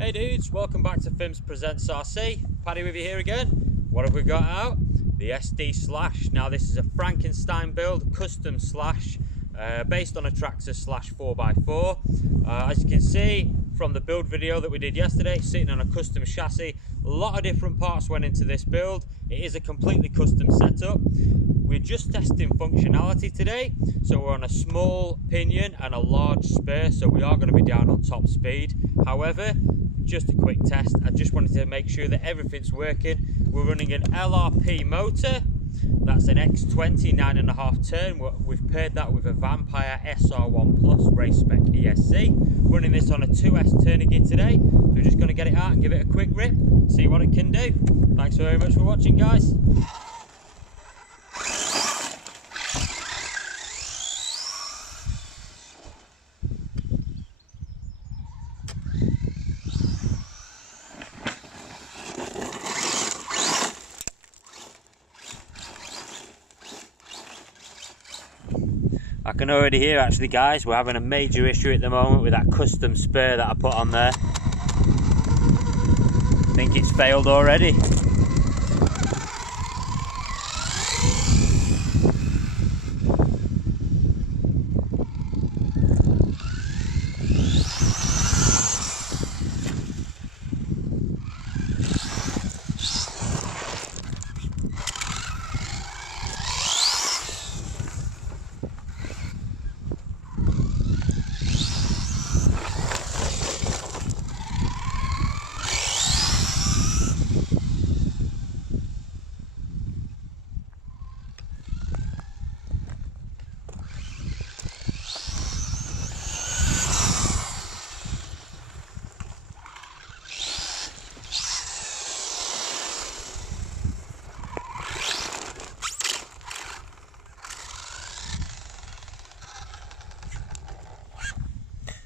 Hey dudes, welcome back to Fims Presents RC. Paddy with you here again. What have we got out? The SD Slash. Now this is a Frankenstein build, custom slash, based on a Tractor Slash 4x4. As you can see from the build video that we did yesterday, sitting on a custom chassis. A lot of different parts went into this build. It is a completely custom setup. We're just testing functionality today, so we're on a small pinion and a large spur, so we are going to be down on top speed. However, just a quick test. I just wanted to make sure that everything's working. We're running an LRP motor. That's an X20 9.5 turn. We've paired that with a Vampire SR1 Plus race spec ESC. Running this on a 2S turner gear today. So we're just going to get it out and give it a quick rip, see what it can do. Thanks very much for watching, guys. I can already hear, actually guys, we're having a major issue at the moment with that custom spur that I put on there. I think it's failed already.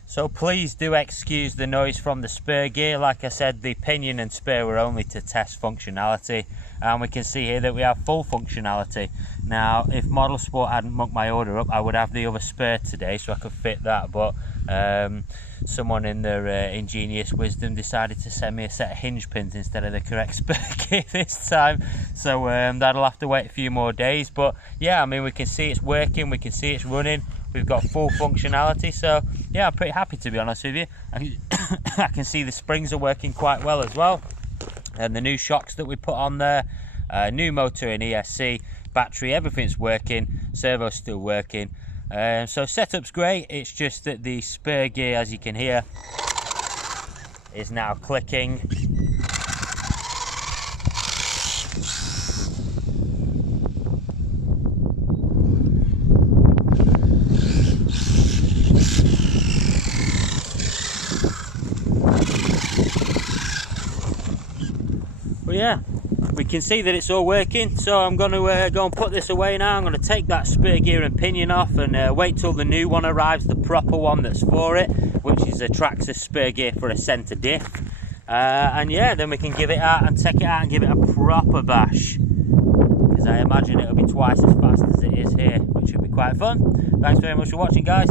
So please do excuse the noise from the spur gear. Like I said, the pinion and spur were only to test functionality, and we can see here that we have full functionality. Now if Model Sport hadn't mucked my order up, I would have the other spur today so I could fit that, but someone in their ingenious wisdom decided to send me a set of hinge pins instead of the correct spur gear this time, so that'll have to wait a few more days. But yeah, I mean, we can see it's working, we can see it's running. We've got full functionality, so yeah, I'm pretty happy, to be honest with you. I can see the springs are working quite well as well, and the new shocks that we put on there, new motor in ESC, battery, everything's working, servo's still working. So setup's great. It's just that the spur gear, as you can hear, is now clicking. But yeah, we can see that it's all working, so I'm going to go and put this away now. I'm going to take that spur gear and pinion off and wait till the new one arrives, the proper one that's for it, which is a Traxxas spur gear for a centre diff. And yeah, then we can give it out and take it out and give it a proper bash, because I imagine it'll be twice as fast as it is here, which should be quite fun. Thanks very much for watching, guys.